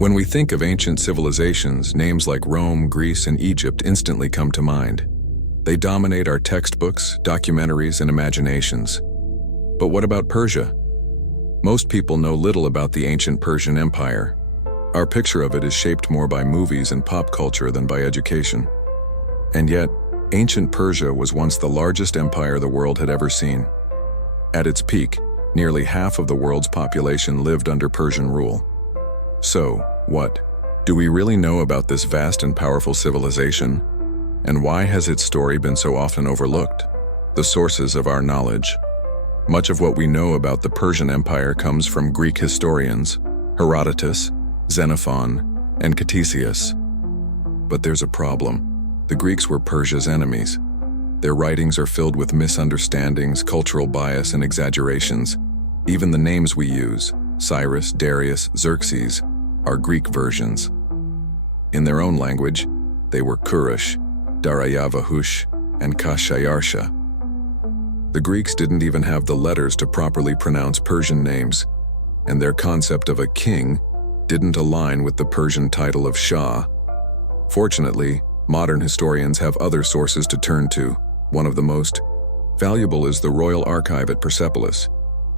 When we think of ancient civilizations, names like Rome, Greece, and Egypt instantly come to mind. They dominate our textbooks, documentaries, and imaginations. But what about Persia? Most people know little about the ancient Persian Empire. Our picture of it is shaped more by movies and pop culture than by education. And yet, ancient Persia was once the largest empire the world had ever seen. At its peak, nearly half of the world's population lived under Persian rule. So, what do we really know about this vast and powerful civilization? And why has its story been so often overlooked? The sources of our knowledge. Much of what we know about the Persian Empire comes from Greek historians, Herodotus, Xenophon, and Ctesias. But there's a problem. The Greeks were Persia's enemies. Their writings are filled with misunderstandings, cultural bias, and exaggerations. Even the names we use, Cyrus, Darius, Xerxes, are Greek versions. In their own language, they were Kurush, Darayavahush, and Kashayarsha. The Greeks didn't even have the letters to properly pronounce Persian names, and their concept of a king didn't align with the Persian title of Shah. Fortunately, modern historians have other sources to turn to. One of the most valuable is the Royal Archive at Persepolis,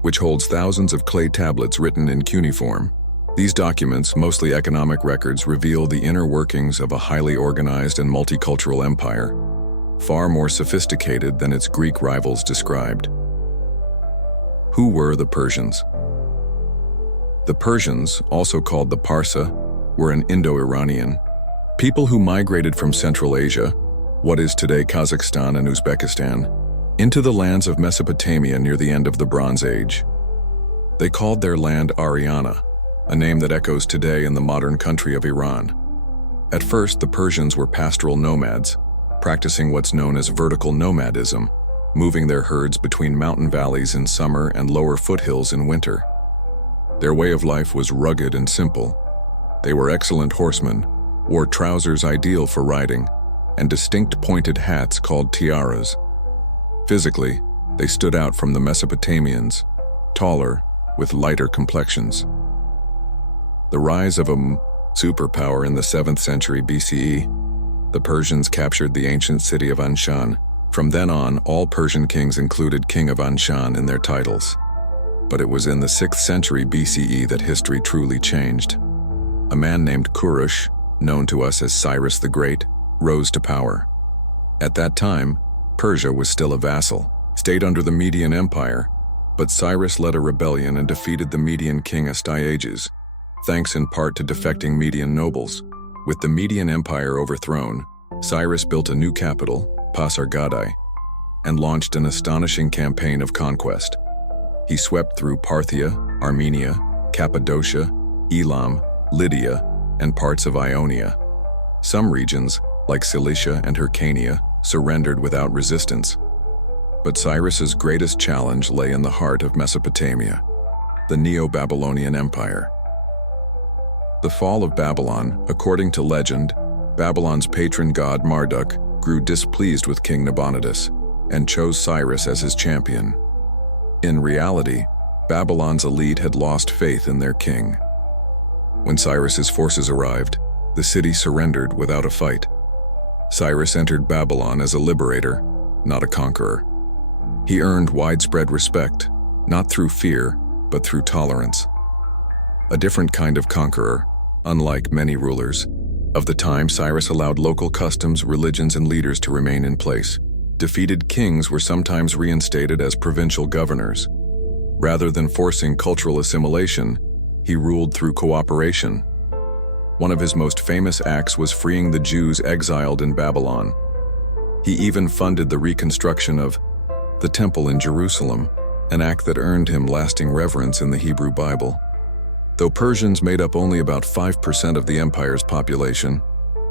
which holds thousands of clay tablets written in cuneiform. These documents, mostly economic records, reveal the inner workings of a highly organized and multicultural empire, far more sophisticated than its Greek rivals described. Who were the Persians? The Persians, also called the Parsa, were an Indo-Iranian people who migrated from Central Asia, what is today Kazakhstan and Uzbekistan, into the lands of Mesopotamia near the end of the Bronze Age. They called their land Ariana, a name that echoes today in the modern country of Iran. At first, the Persians were pastoral nomads, practicing what's known as vertical nomadism, moving their herds between mountain valleys in summer and lower foothills in winter. Their way of life was rugged and simple. They were excellent horsemen, wore trousers ideal for riding, and distinct pointed hats called tiaras. Physically, they stood out from the Mesopotamians, taller, with lighter complexions. The rise of a superpower in the 7th century BCE, the Persians captured the ancient city of Anshan. From then on, all Persian kings included King of Anshan in their titles. But it was in the 6th century BCE that history truly changed. A man named Kurush, known to us as Cyrus the Great, rose to power. At that time, Persia was still a vassal, stayed under the Median Empire, but Cyrus led a rebellion and defeated the Median king Astyages, thanks in part to defecting Median nobles. With the Median Empire overthrown, Cyrus built a new capital, Pasargadae, and launched an astonishing campaign of conquest. He swept through Parthia, Armenia, Cappadocia, Elam, Lydia, and parts of Ionia. Some regions, like Cilicia and Hyrcania, surrendered without resistance. But Cyrus's greatest challenge lay in the heart of Mesopotamia, the Neo-Babylonian Empire. The fall of Babylon, according to legend, Babylon's patron god Marduk grew displeased with King Nabonidus and chose Cyrus as his champion. In reality, Babylon's elite had lost faith in their king. When Cyrus's forces arrived, the city surrendered without a fight. Cyrus entered Babylon as a liberator, not a conqueror. He earned widespread respect, not through fear, but through tolerance. A different kind of conqueror, unlike many rulers of the time, Cyrus allowed local customs, religions, and leaders to remain in place. Defeated kings were sometimes reinstated as provincial governors. Rather than forcing cultural assimilation, he ruled through cooperation. One of his most famous acts was freeing the Jews exiled in Babylon. He even funded the reconstruction of the Temple in Jerusalem, an act that earned him lasting reverence in the Hebrew Bible. Though Persians made up only about 5% of the empire's population,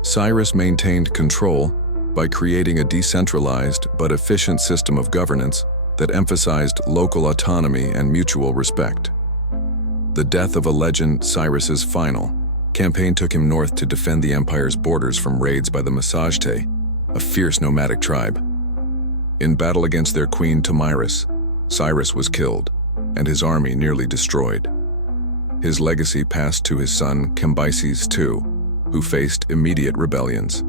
Cyrus maintained control by creating a decentralized but efficient system of governance that emphasized local autonomy and mutual respect. The death of a legend, Cyrus's final campaign, took him north to defend the empire's borders from raids by the Massagetæ, a fierce nomadic tribe. In battle against their queen Tomyris, Cyrus was killed, and his army nearly destroyed. His legacy passed to his son Cambyses II, who faced immediate rebellions.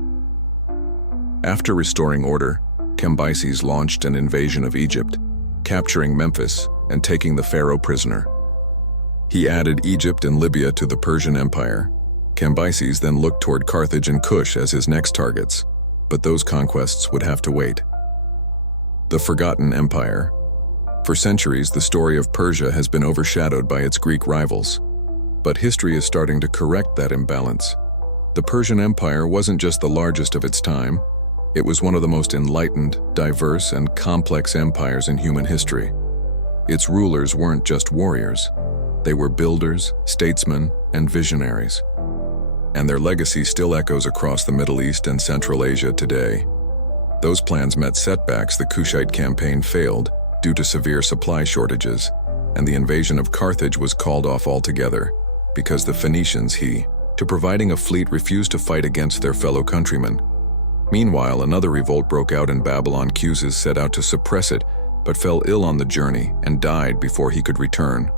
After restoring order, Cambyses launched an invasion of Egypt, capturing Memphis and taking the pharaoh prisoner. He added Egypt and Libya to the Persian Empire. Cambyses then looked toward Carthage and Kush as his next targets, but those conquests would have to wait. The Forgotten Empire. For centuries, the story of Persia has been overshadowed by its Greek rivals. But history is starting to correct that imbalance. The Persian Empire wasn't just the largest of its time, it was one of the most enlightened, diverse, and complex empires in human history. Its rulers weren't just warriors. They were builders, statesmen, and visionaries. And their legacy still echoes across the Middle East and Central Asia today. Those plans met setbacks. The Kushite campaign failed due to severe supply shortages, and the invasion of Carthage was called off altogether because the Phoenicians, to providing a fleet, refused to fight against their fellow countrymen. Meanwhile, another revolt broke out in Babylon. Cuses set out to suppress it, but fell ill on the journey and died before he could return.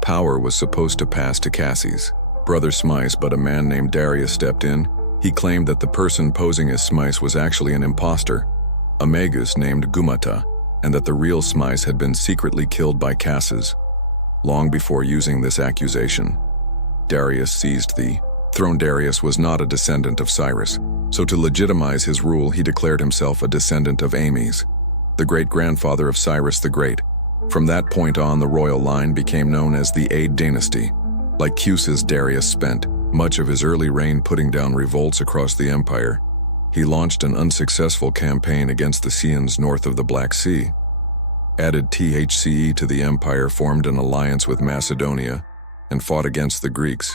Power was supposed to pass to Casses, brother Smyce, but a man named Darius stepped in. He claimed that the person posing as Smyce was actually an imposter, a magus named Gumata, and that the real Smyce had been secretly killed by Casses. Long before using this accusation, Darius seized the throne. Darius was not a descendant of Cyrus, so to legitimize his rule, he declared himself a descendant of Ames, the great-grandfather of Cyrus the Great. From that point on, the royal line became known as the Ade dynasty. Like Cuses, Darius spent much of his early reign putting down revolts across the empire. He launched an unsuccessful campaign against the Scythians north of the Black Sea, added Thce to the empire, formed an alliance with Macedonia, and fought against the Greeks.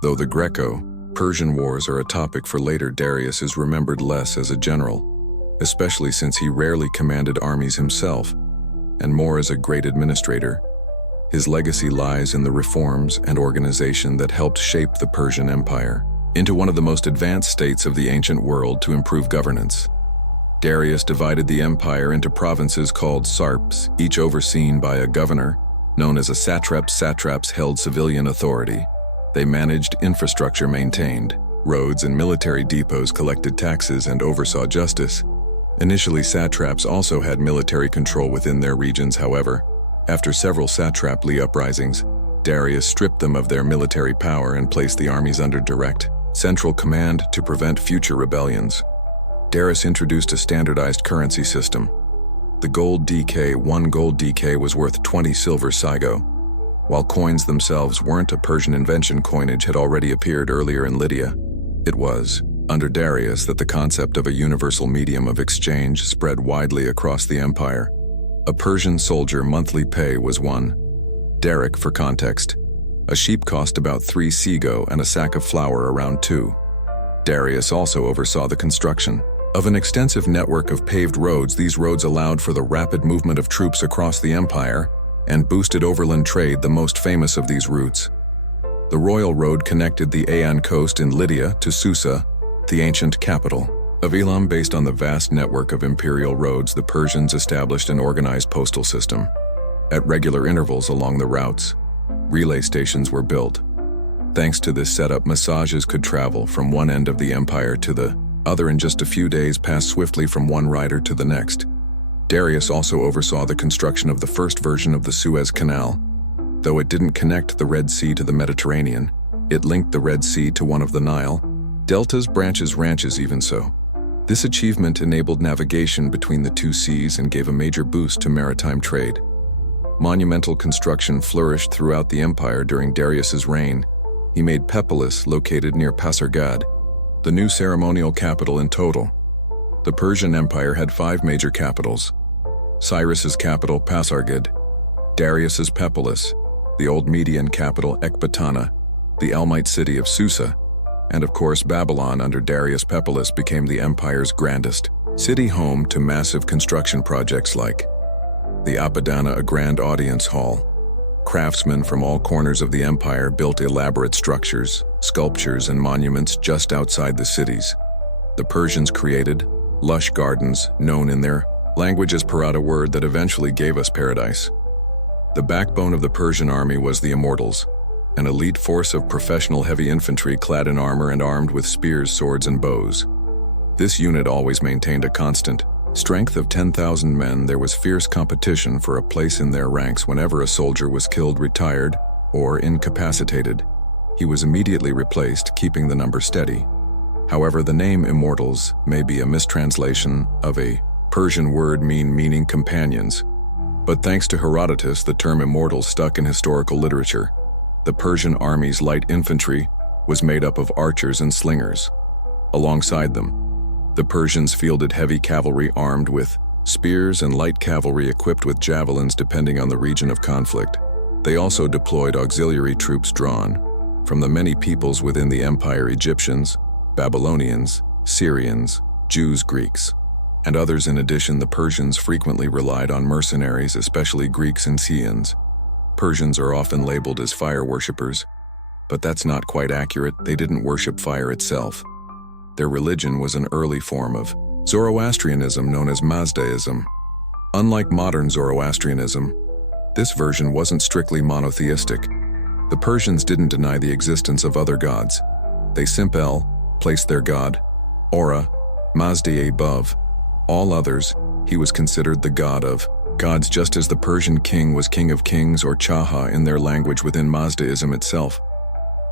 Though the Greco-Persian Wars are a topic for later, Darius is remembered less as a general, especially since he rarely commanded armies himself, and more as a great administrator. His legacy lies in the reforms and organization that helped shape the Persian Empire into one of the most advanced states of the ancient world to improve governance. Darius divided the empire into provinces called sarps, each overseen by a governor, known as a satrap. Satraps held civilian authority. They managed infrastructure, maintained roads and military depots, collected taxes, and oversaw justice. Initially, satraps also had military control within their regions. However, after several satraply uprisings, Darius stripped them of their military power and placed the armies under direct, central command to prevent future rebellions. Darius introduced a standardized currency system. The gold DK, 1 gold DK was worth 20 silver saigo. While coins themselves weren't a Persian invention, coinage had already appeared earlier in Lydia. It was under Darius that the concept of a universal medium of exchange spread widely across the empire. A Persian soldier monthly pay was 1 darak. For context, a sheep cost about 3 saigo and a sack of flour around 2. Darius also oversaw the construction of an extensive network of paved roads. These roads allowed for the rapid movement of troops across the empire and boosted overland trade. The most famous of these routes, the Royal Road, connected the Aegean coast in Lydia to Susa, the ancient capital of Elam. Based on the vast network of imperial roads, the Persians established an organized postal system. At regular intervals along the routes, relay stations were built. Thanks to this setup, messages could travel from one end of the empire to the other in just a few days, pass swiftly from one rider to the next. Darius also oversaw the construction of the first version of the Suez Canal. Though it didn't connect the Red Sea to the Mediterranean, it linked the Red Sea to one of the Nile deltas, branches, ranches. Even so, this achievement enabled navigation between the two seas and gave a major boost to maritime trade. Monumental construction flourished throughout the empire during Darius's reign. He made Pepolis, located near Pasargad, the new ceremonial capital. In total, the Persian Empire had 5 major capitals: Cyrus's capital, Pasargad; Darius's Pepolis; the old Median capital, Ecbatana; the Elmite city of Susa; and of course Babylon. Under Darius, Pepolis became the empire's grandest city, home to massive construction projects like the Apadana, a grand audience hall. Craftsmen from all corners of the empire built elaborate structures, sculptures, and monuments just outside the cities. The Persians created lush gardens, known in their language as Parada, word that eventually gave us paradise. The backbone of the Persian army was the immortals, an elite force of professional heavy infantry clad in armor and armed with spears, swords, and bows. This unit always maintained a constant strength of 10,000 men. There was fierce competition for a place in their ranks. Whenever a soldier was killed, retired, or incapacitated, he was immediately replaced, keeping the number steady. However, the name Immortals may be a mistranslation of a Persian word meaning companions. But thanks to Herodotus, the term Immortals stuck in historical literature. The Persian army's light infantry was made up of archers and slingers. Alongside them, the Persians fielded heavy cavalry armed with spears and light cavalry equipped with javelins depending on the region of conflict. They also deployed auxiliary troops drawn from the many peoples within the empire: Egyptians, Babylonians, Syrians, Jews, Greeks, and others. In addition, the Persians frequently relied on mercenaries, especially Greeks and Scythians. Persians are often labeled as fire worshippers, but that's not quite accurate. They didn't worship fire itself. Their religion was an early form of Zoroastrianism known as Mazdaism. Unlike modern Zoroastrianism, this version wasn't strictly monotheistic. The Persians didn't deny the existence of other gods. They simply placed their god, Ora, Mazda, above all others. He was considered the god of gods, just as the Persian king was king of kings, or Chaha in their language, within Mazdaism itself.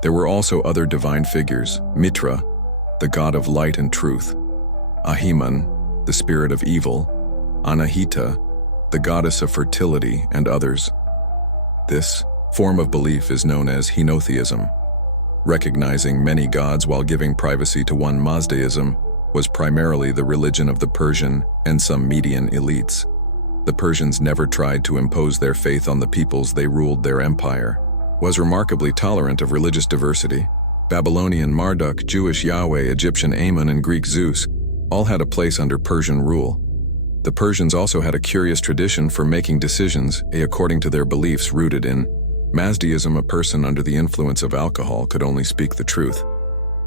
There were also other divine figures: Mitra, the god of light and truth; Ahiman, the spirit of evil; Anahita, the goddess of fertility, and others. This form of belief is known as henotheism. Recognizing many gods while giving privacy to one, Mazdaism was primarily the religion of the Persian and some Median elites. The Persians never tried to impose their faith on the peoples they ruled. Their empire was remarkably tolerant of religious diversity. Babylonian Marduk, Jewish Yahweh, Egyptian Amun, and Greek Zeus all had a place under Persian rule. The Persians also had a curious tradition for making decisions according to their beliefs rooted in Mazdaism. A person under the influence of alcohol could only speak the truth.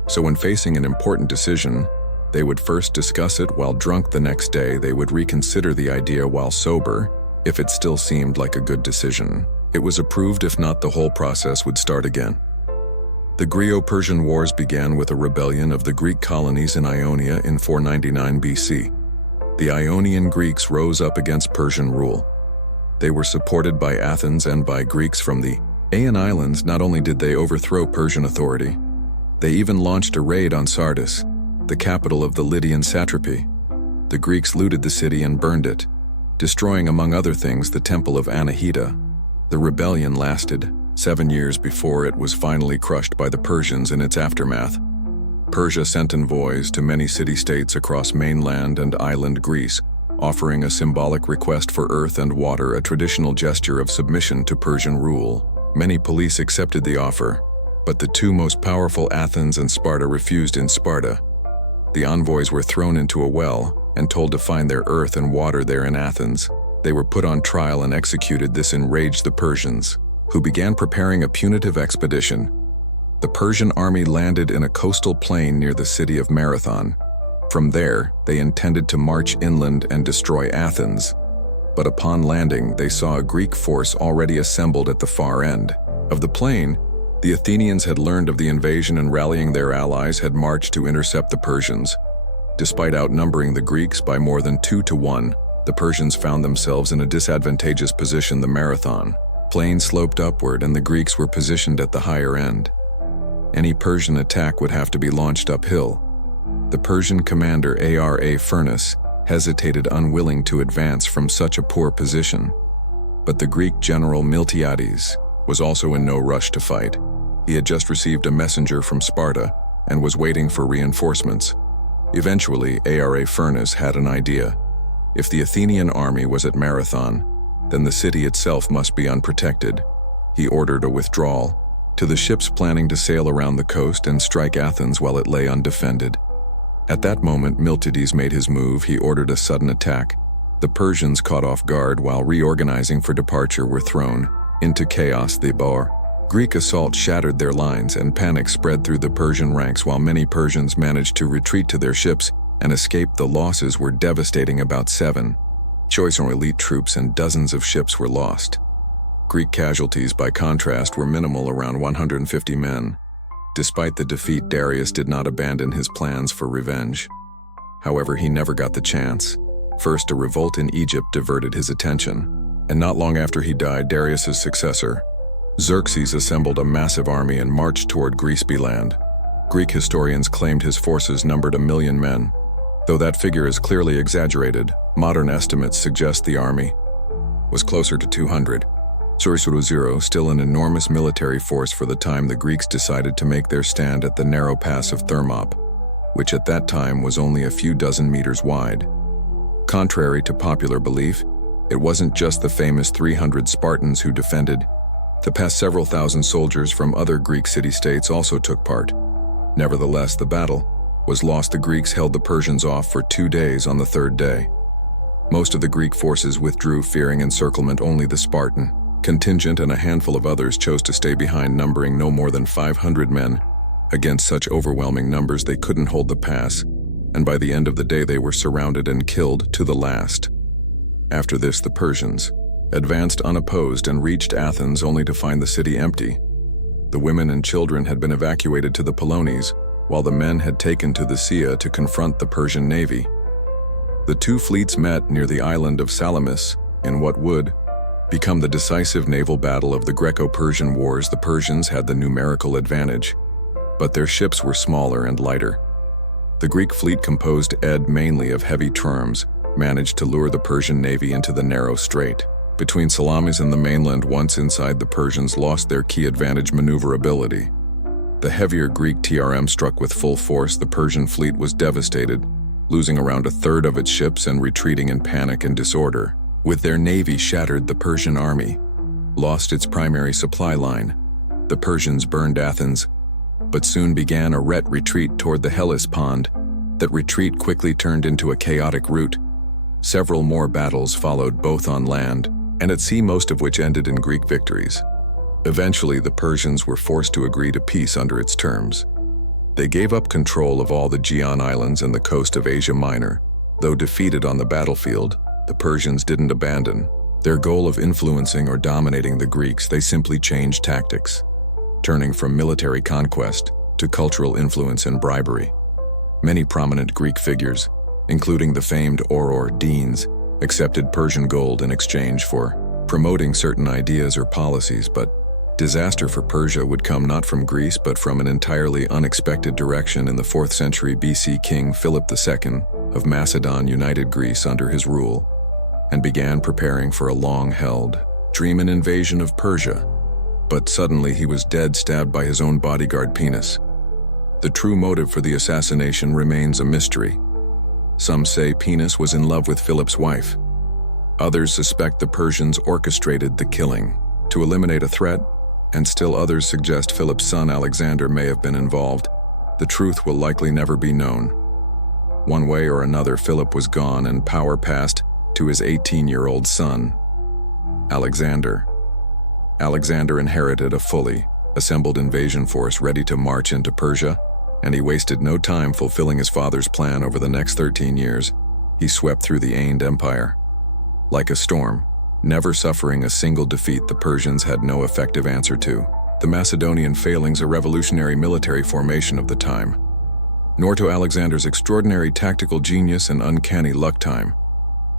So when facing an important decision, they would first discuss it while drunk. The next day, they would reconsider the idea while sober. If it still seemed like a good decision, it was approved. If not, the whole process would start again. The Greco-Persian Wars began with a rebellion of the Greek colonies in Ionia in 499 BC. The Ionian Greeks rose up against Persian rule. They were supported by Athens and by Greeks from the Aegean Islands. Not only did they overthrow Persian authority, they even launched a raid on Sardis, the capital of the Lydian satrapy. The Greeks looted the city and burned it, destroying, among other things, the temple of Anahita. The rebellion lasted 7 years before it was finally crushed by the Persians. In its aftermath, Persia sent envoys to many city-states across mainland and island Greece, offering a symbolic request for earth and water, a traditional gesture of submission to Persian rule. Many police accepted the offer, but the two most powerful, Athens and Sparta, refused. In Sparta, the envoys were thrown into a well and told to find their earth and water there. In Athens, they were put on trial and executed. This enraged the Persians, who began preparing a punitive expedition. The Persian army landed in a coastal plain near the city of Marathon. From there, they intended to march inland and destroy Athens. But upon landing, they saw a Greek force already assembled at the far end of the plain. The Athenians had learned of the invasion and, rallying their allies, had marched to intercept the Persians. Despite outnumbering the Greeks by more than 2 to 1, the Persians found themselves in a disadvantageous position. The Marathon plain sloped upward and the Greeks were positioned at the higher end. Any Persian attack would have to be launched uphill. The Persian commander Ara Furnus hesitated, unwilling to advance from such a poor position. But the Greek general Miltiades was also in no rush to fight. He had just received a messenger from Sparta and was waiting for reinforcements. Eventually, Ara Furnus had an idea. If the Athenian army was at Marathon, then the city itself must be unprotected. He ordered a withdrawal to the ships planning to sail around the coast and strike Athens while it lay undefended. At that moment, Miltiades made his move. He ordered a sudden attack. The Persians, caught off guard while reorganizing for departure, were thrown into chaos. The Greek assault shattered their lines and panic spread through the Persian ranks. While many Persians managed to retreat to their ships and escape, the losses were devastating. About 7 choice or elite troops and dozens of ships were lost. Greek casualties, by contrast, were minimal, around 150 men. Despite the defeat, Darius did not abandon his plans for revenge. However, he never got the chance. First, a revolt in Egypt diverted his attention, and not long after he died, Darius's successor, Xerxes, assembled a massive army and marched toward Greece land. Greek historians claimed his forces numbered 1 million men. Though that figure is clearly exaggerated, modern estimates suggest the army was closer to 200. Still an enormous military force for the time the Greeks decided to make their stand at the narrow pass of Thermop, which at that time was only a few dozen meters wide. Contrary to popular belief, it wasn't just the famous 300 Spartans who defended the pass. Several thousand soldiers from other Greek city-states also took part. Nevertheless, the battle was lost. The Greeks held the Persians off for 2 days. On the third day, most of the Greek forces withdrew, fearing encirclement. Only the Spartan contingent and a handful of others chose to stay behind, numbering no more than 500 men. Against such overwhelming numbers, they couldn't hold the pass, and by the end of the day they were surrounded and killed to the last. After this, the Persians advanced unopposed and reached Athens, only to find the city empty. The women and children had been evacuated to the Peloponnese, while the men had taken to the Sea to confront the Persian navy. The two fleets met near the island of Salamis in what would become the decisive naval battle of the Greco-Persian Wars. The Persians had the numerical advantage, but their ships were smaller and lighter. The Greek fleet, composed mainly of heavy triremes, managed to lure the Persian navy into the narrow strait between Salamis and the mainland. Once inside, the Persians lost their key advantage: maneuverability. The heavier Greek trireme struck with full force. The Persian fleet was devastated, losing around a third of its ships and retreating in panic and disorder. With their navy shattered, the Persian army lost its primary supply line. The Persians burned Athens, but soon began a retreat toward the Hellespont. That retreat quickly turned into a chaotic rout. Several more battles followed, both on land and at sea, most of which ended in Greek victories. Eventually, the Persians were forced to agree to peace under its terms. They gave up control of all the Aegean islands and the coast of Asia Minor. Though defeated on the battlefield, the Persians didn't abandon their goal of influencing or dominating the Greeks. They simply changed tactics, turning from military conquest to cultural influence and bribery. Many prominent Greek figures, including the famed Deans, accepted Persian gold in exchange for promoting certain ideas or policies. But disaster for Persia would come not from Greece but from an entirely unexpected direction. In the 4th century BC, King Philip II of Macedon united Greece under his rule and began preparing for a long-held dream, an invasion of Persia. But suddenly he was dead, stabbed by his own bodyguard Penis. The true motive for the assassination remains a mystery. Some say Penis was in love with Philip's wife. Others suspect the Persians orchestrated the killing to eliminate a threat, and still others suggest Philip's son Alexander may have been involved. The truth will likely never be known. One way or another, Philip was gone and power passed to his 18-year-old son, Alexander. Alexander inherited a fully assembled invasion force ready to march into Persia, and he wasted no time fulfilling his father's plan. Over the next 13 years, he swept through the Persian Empire like a storm, never suffering a single defeat the Persians had no effective answer to the Macedonian failings, a revolutionary military formation of the time, nor to Alexander's extraordinary tactical genius and uncanny luck time.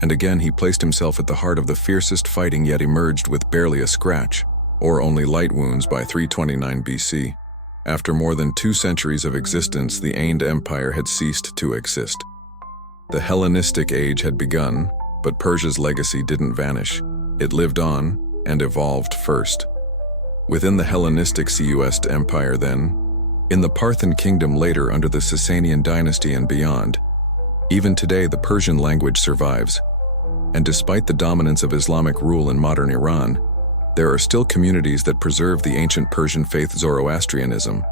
And again he placed himself at the heart of the fiercest fighting, yet emerged with barely a scratch, or only light wounds by 329 BC. After more than 2 centuries of existence, the Persian Empire had ceased to exist. The Hellenistic age had begun, but Persia's legacy didn't vanish. It lived on and evolved first within the Hellenistic Cus Empire, then in the Parthian kingdom, later under the Sasanian dynasty and beyond. Even today, the Persian language survives, and despite the dominance of Islamic rule in modern Iran, there are still communities that preserve the ancient Persian faith. Zoroastrianism,